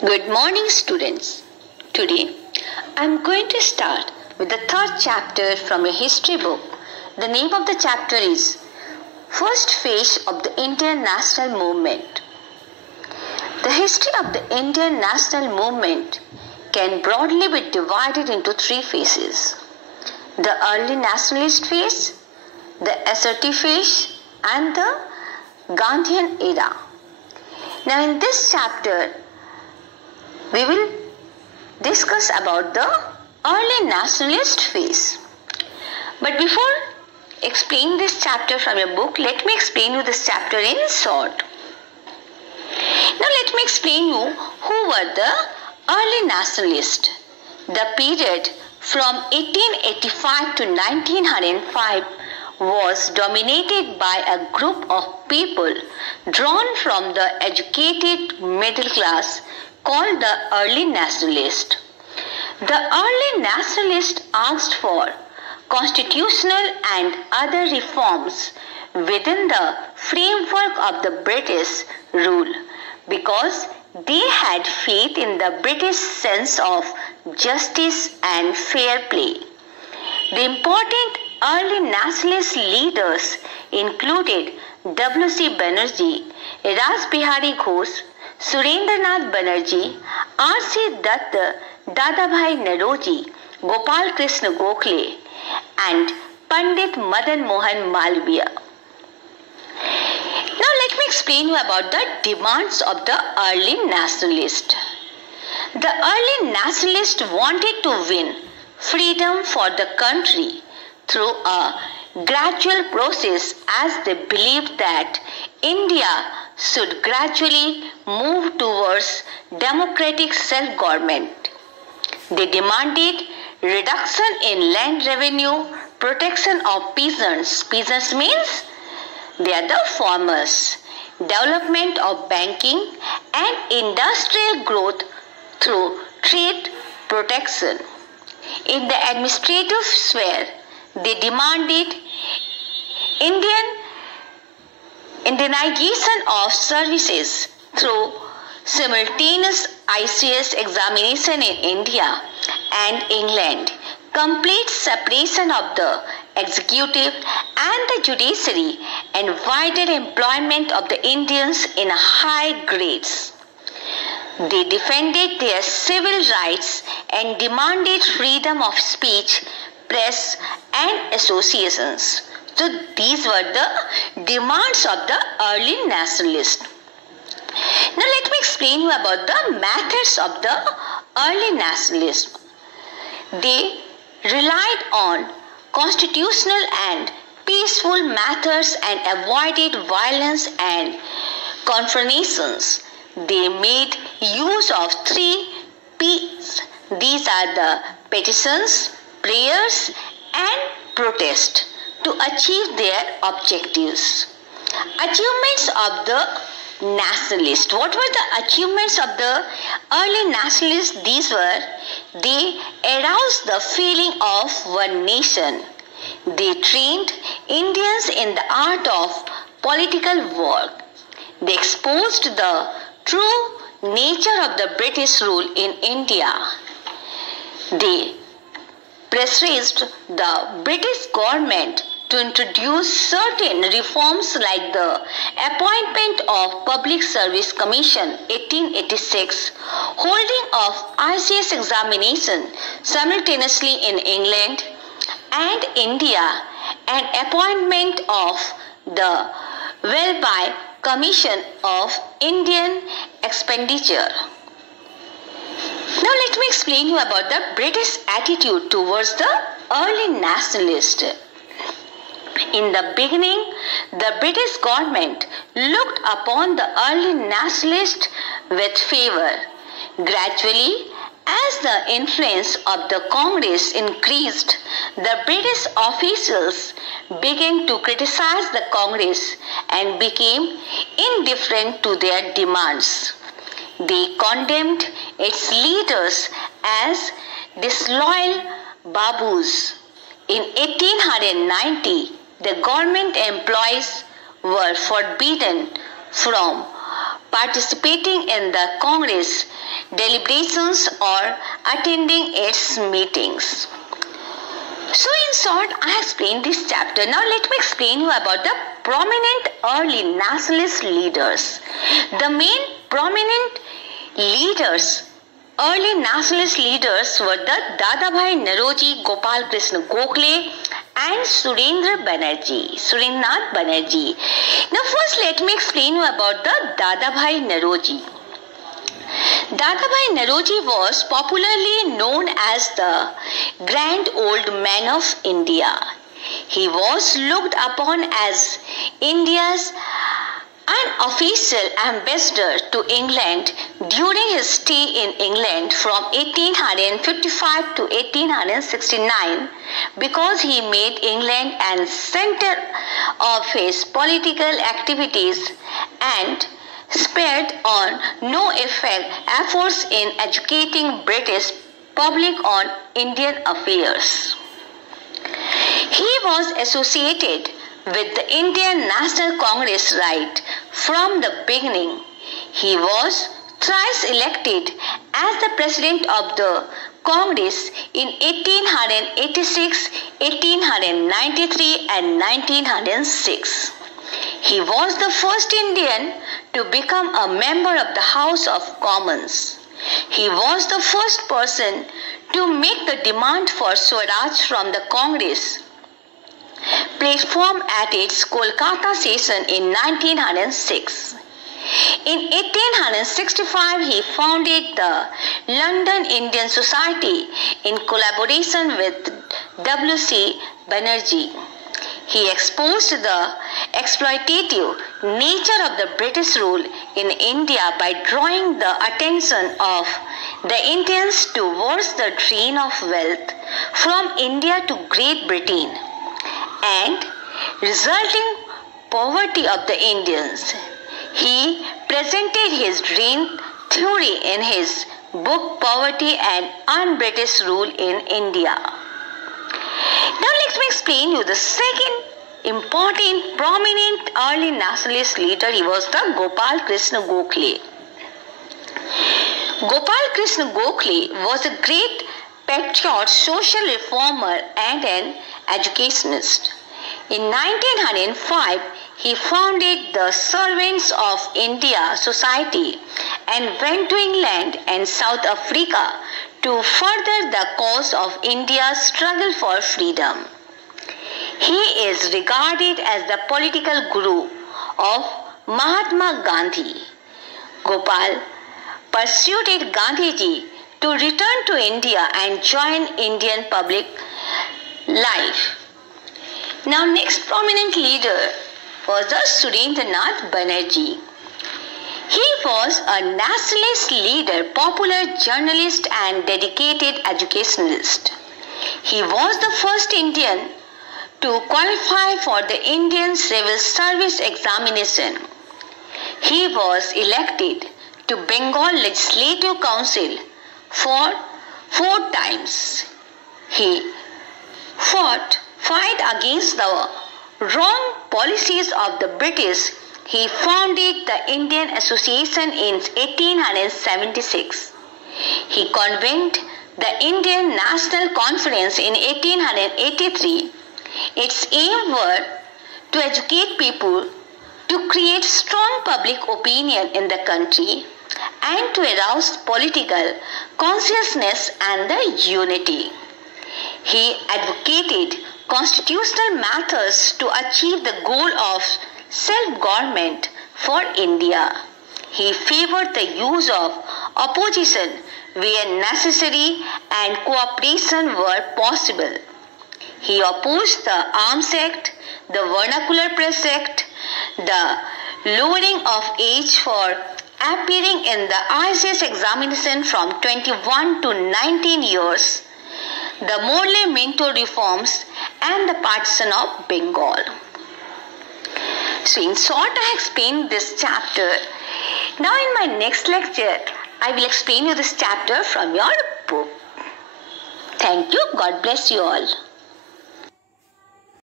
Good morning, students. Today I am going to start with the third chapter from a history book. The name of the chapter is First Phase of the Indian National Movement. The history of the Indian national movement can broadly be divided into three phases: the early nationalist phase, the assertive phase, and the Gandhian era. Now, in this chapter, we will discuss about the early nationalist phase. But before explaining this chapter from your book, let me explain you this chapter in short. Now let me explain you who were the early nationalists. The period from 1885 to 1905 was dominated by a group of people drawn from the educated middle class called the early nationalists. The early nationalists asked for constitutional and other reforms within the framework of the British rule because they had faith in the British sense of justice and fair play. The important early nationalist leaders included W.C. Banerjee, Raj Bihari Ghosh, Surendranath Banerjee, R.C. Dutt, Dadabhai Naroji, Gopal Krishna Gokhale, and Pandit Madan Mohan Malviya. Now let me explain you about the demands of the early nationalists. The early nationalists wanted to win freedom for the country through a gradual process, as they believed that India should gradually move towards democratic self-government. They demanded reduction in land revenue, protection of peasants. Peasants means they are the farmers. Development of banking and industrial growth through trade protection. In the administrative sphere, they demanded Indianization of services through simultaneous ICS examination in India and England, complete separation of the executive and the judiciary, and wider employment of the Indians in high grades. They defended their civil rights and demanded freedom of speech, press, and associations. So these were the demands of the early nationalists. Now let me explain you about the methods of the early nationalists. They relied on constitutional and peaceful methods and avoided violence and confrontations. They made use of 3 P's. These are the petitions, prayers, and protest to achieve their objectives. Achievements of the nationalists. What were the achievements of the early nationalists? These were: they aroused the feeling of one nation. They trained Indians in the art of political work. They exposed the true nature of the British rule in India. They pressurized the British government to introduce certain reforms like the appointment of Public Service Commission 1886, holding of ICS examination simultaneously in England and India, and appointment of the Welby Commission of Indian Expenditure. Now let me explain you about the British attitude towards the early nationalists. In the beginning, the British government looked upon the early nationalists with favor. Gradually, as the influence of the Congress increased, the British officials began to criticize the Congress and became indifferent to their demands. They condemned its leaders as disloyal babus. In 1890, the government employees were forbidden from participating in the Congress deliberations or attending its meetings. So in short, I explained this chapter. Now let me explain you about the prominent early nationalist leaders. The main prominent early nationalist leaders were the Dadabhai Naoroji, Gopal Krishna Gokhale and Surendranath Banerjee. Now first let me explain you about the Dadabhai Naoroji. Dadabhai Naoroji was popularly known as the Grand Old Man of India. He was looked upon as India's unofficial ambassador to England during his stay in England from 1855 to 1869 because he made England a center of his political activities and spared on no efforts in educating British public on Indian affairs. He was associated with the Indian National Congress right from the beginning. He was thrice elected as the President of the Congress in 1886, 1893 and 1906. He was the first Indian to become a member of the House of Commons. He was the first person to make the demand for Swaraj from the Congress platform at its Kolkata session in 1906. In 1865, he founded the London Indian Society in collaboration with W.C. Banerjee. He exposed the exploitative nature of the British rule in India by drawing the attention of the Indians towards the drain of wealth from India to Great Britain and resulting poverty of the Indians. He presented his drain theory in his book Poverty and Un-British Rule in India. Now let me explain you the second important prominent early nationalist leader. He was the Gopal Krishna Gokhale. Gopal Krishna Gokhale was a great patriot, social reformer and an educationist. In 1905, he founded the Servants of India Society and went to England and South Africa to further the cause of India's struggle for freedom. He is regarded as the political guru of Mahatma Gandhi. Gopal persuaded Gandhiji to return to India and join Indian public life. Now next prominent leader was the Surendranath Banerjee. He was a nationalist leader, popular journalist and dedicated educationalist. He was the first Indian to qualify for the Indian Civil Service examination. He was elected to Bengal Legislative Council for 4 times. He fought against the wrong policies of the British. He founded the Indian Association in 1876. He convened the Indian National Conference in 1883. Its aim were to educate people, to create strong public opinion in the country, and to arouse political consciousness and the unity. He advocated constitutional methods to achieve the goal of self-government for India. He favored the use of opposition where necessary and cooperation were possible. He opposed the Arms Act, the Vernacular Press Act, the lowering of age for appearing in the ICS examination from 21 to 19 years, the Morley Minto reforms, and the partition of Bengal. So in short, I explained this chapter. Now in my next lecture, I will explain you this chapter from your book. Thank you. God bless you all.